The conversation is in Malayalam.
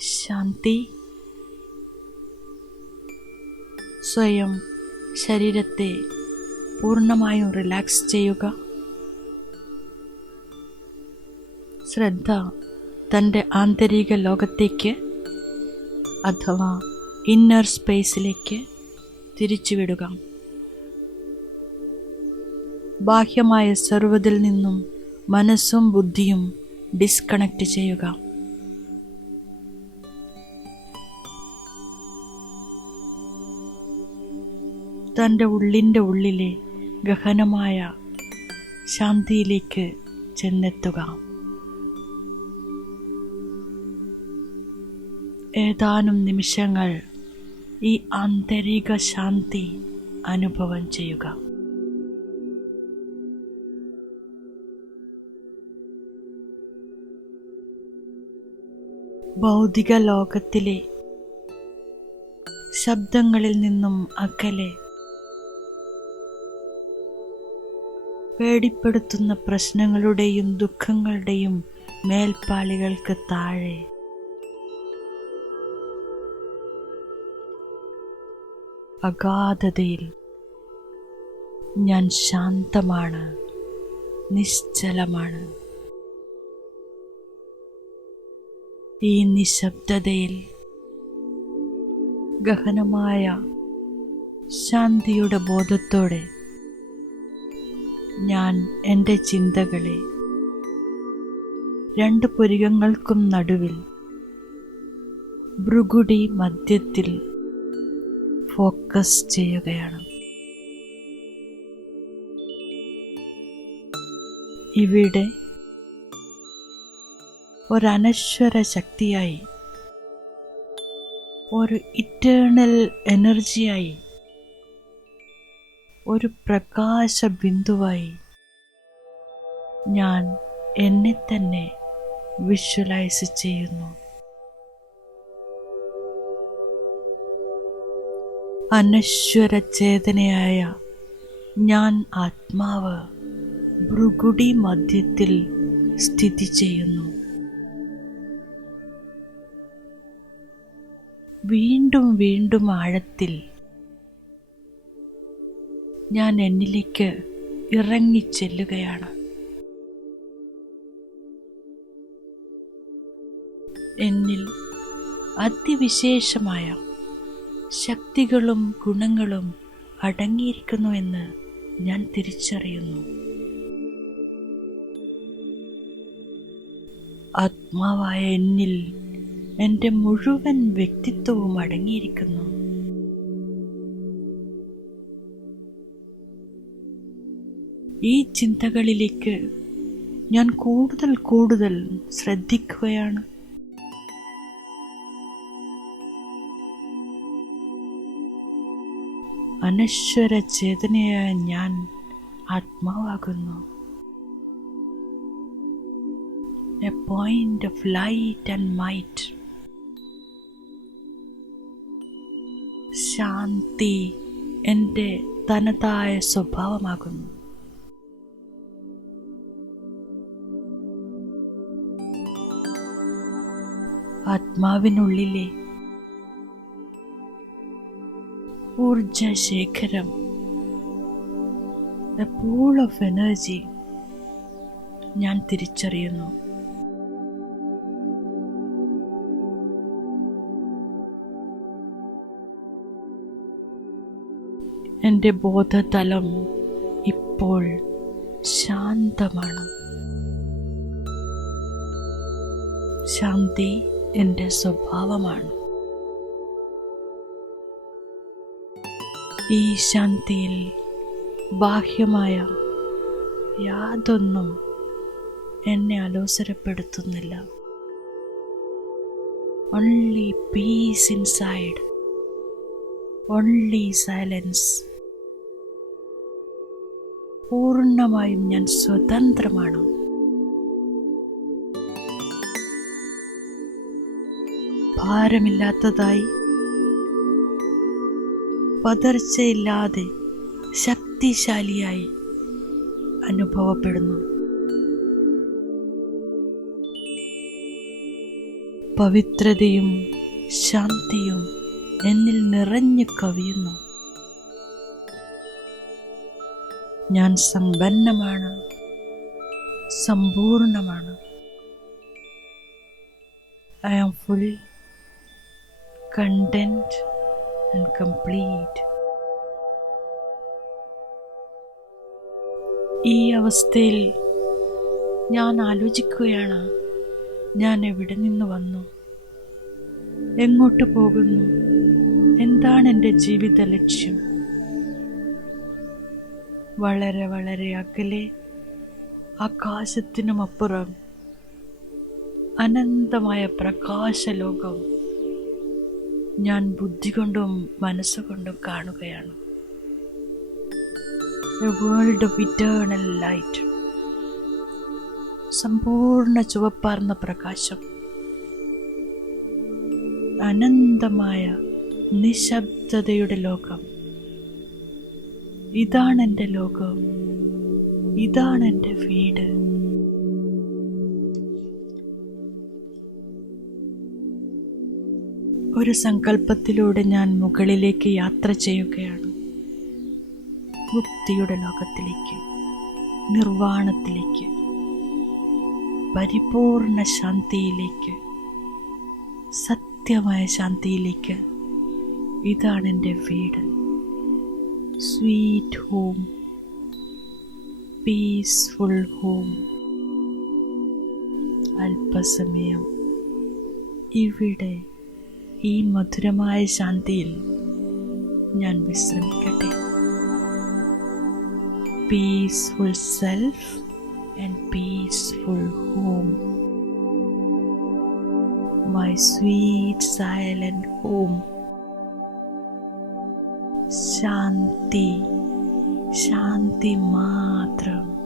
ശാന്തി. സ്വയം ശരീരത്തെ പൂർണമായും റിലാക്സ് ചെയ്യുക. ശ്രദ്ധ തന്റെ ആന്തരിക ലോകത്തേക്ക് അഥവാ ഇന്നർ സ്പേസിലേക്ക് തിരിച്ചുവിടുക. ബാഹ്യമായ സർവതിൽ നിന്നും മനസ്സും ബുദ്ധിയും ഡിസ്കണക്റ്റ് ചെയ്യുക. തന്റെ ഉള്ളിന്റെ ഉള്ളിലെ ഗഹനമായ ശാന്തിയിലേക്ക് ചെന്നെത്തുക. ഏതാനും നിമിഷങ്ങൾ ഈ ആന്തരിക ശാന്തി അനുഭവം ചെയ്യുക. ഭൗതിക ലോകത്തിലെ ശബ്ദങ്ങളിൽ നിന്നും അകലെ പേടിപ്പെടുത്തുന്ന പ്രശ്നങ്ങളുടെയും ദുഃഖങ്ങളുടെയും മേൽപ്പാളികൾക്ക് താഴെ. അഗാധതയിൽ ഞാൻ ശാന്തമാണ് നിശ്ചലമാണ്. ഈ നിശബ്ദതയിൽ ഗഹനമായ ശാന്തിയുടെ ബോധത്തോടെ ഞാൻ എന്റെ ചിന്തകളെ രണ്ട് പുരികങ്ങൾക്കും നടുവിൽ ഭൃഗുടി മധ്യത്തിൽ ഫോക്കസ് ചെയ്യുകയാണ്. ഇവിടെ ഒരനശ്വര ശക്തിയായി ഒരു ഇറ്റേണൽ എനർജിയായി ഒരു പ്രകാശ ബിന്ദുവായി ഞാൻ എന്നെ തന്നെ വിഷ്വലൈസ് ചെയ്യുന്നു. അനശ്വര ചേതനയായ ഞാൻ ആത്മാവ് ഭൃഗുടി മധ്യത്തിൽ സ്ഥിതി ചെയ്യുന്നു. വീണ്ടും വീണ്ടും ആഴത്തിൽ ഞാൻ എന്നിലേക്ക് ഇറങ്ങിച്ചെല്ലുകയാണ്. എന്നിൽ അതിവിശേഷമായ ശക്തികളും ഗുണങ്ങളും അടങ്ങിയിരിക്കുന്നുവെന്ന് ഞാൻ തിരിച്ചറിയുന്നു. ആത്മാവായ എന്നിൽ എന്റെ മുഴുവൻ വ്യക്തിത്വവും അടങ്ങിയിരിക്കുന്നു. ഈ ചിന്തകളിലേക്ക് ഞാൻ കൂടുതൽ കൂടുതൽ ശ്രദ്ധിക്കുകയാണ്. അനശ്വര ചേതനയായ ഞാൻ ആത്മാവാകുന്നു. A point of light and might ശാന്തി എന്റെ തനതായ സ്വഭാവമാകുന്നു. ആത്മാവിനുള്ളിലെ ഊർജശേഖരം ദ പൂൾ ഓഫ് എനർജി ഞാൻ തിരിച്ചറിയുന്നു. എന്റെ ബോധതലം ഇപ്പോൾ ശാന്തമാണ്. ശാന്തി എന്റെ സ്വഭാവമാണ്. ഈ ശാന്തിയിൽ ബാഹ്യമായ യാതൊന്നും എന്നെ അലോസരപ്പെടുത്തുന്നില്ല. Only peace inside only silence പൂർണമായും ഞാൻ സ്വതന്ത്രമാണ്. ഭാരമില്ലാത്തതായി പതർച്ചയില്ലാതെ ശക്തിശാലിയായി അനുഭവപ്പെടുന്നു. പവിത്രതയും ശാന്തിയും എന്നിൽ നിറഞ്ഞു കവിയുന്നു. ഞാൻ സമ്പന്നമാണ് സമ്പൂർണമാണ്. I am full content and complete. ഈ അവസ്ഥയിൽ ഞാൻ ആലോചിക്കുകയാണ് ഞാൻ എവിടെ നിന്ന് വന്നു? എങ്ങോട്ട് പോകുന്നു? എന്താണ് എന്റെ ജീവിത ലക്ഷ്യം? വളരെ വളരെ അകലെ ആകാശത്തിനുമപ്പുറം അനന്തമായ പ്രകാശലോകം. ഞാൻ ബുദ്ധി കൊണ്ടും മനസ്സുകൊണ്ടും കാണുകയാണ്. വേൾഡ് ഓഫ് ഇറ്റേണൽ ലൈറ്റ് സമ്പൂർണ ചുവപ്പാർന്ന പ്രകാശം. അനന്തമായ നിശബ്ദതയുടെ ലോകം. ഇതാണ് എന്റെ ലോകം. ഇതാണ് എന്റെ വീട്. ഒരു സങ്കല്പത്തിലൂടെ ഞാൻ മുകളിലേക്ക് യാത്ര ചെയ്യുകയാണ്. മുക്തിയുടെ ലോകത്തിലേക്ക് നിർവാണത്തിലേക്ക് പരിപൂർണ ശാന്തിയിലേക്ക് സത്യമായ ശാന്തിയിലേക്ക് ഇതാണ് എന്റെ വീട്. Sweet home peaceful home. അല്പസമയം ഇവിടെ ഈ മധുരമായ ശാന്തിയിൽ ഞാൻ വിശ്രമിക്കട്ടെ. Peaceful self and peaceful home my sweet silent home ശാന്തി ശാന്തി മാത്രം.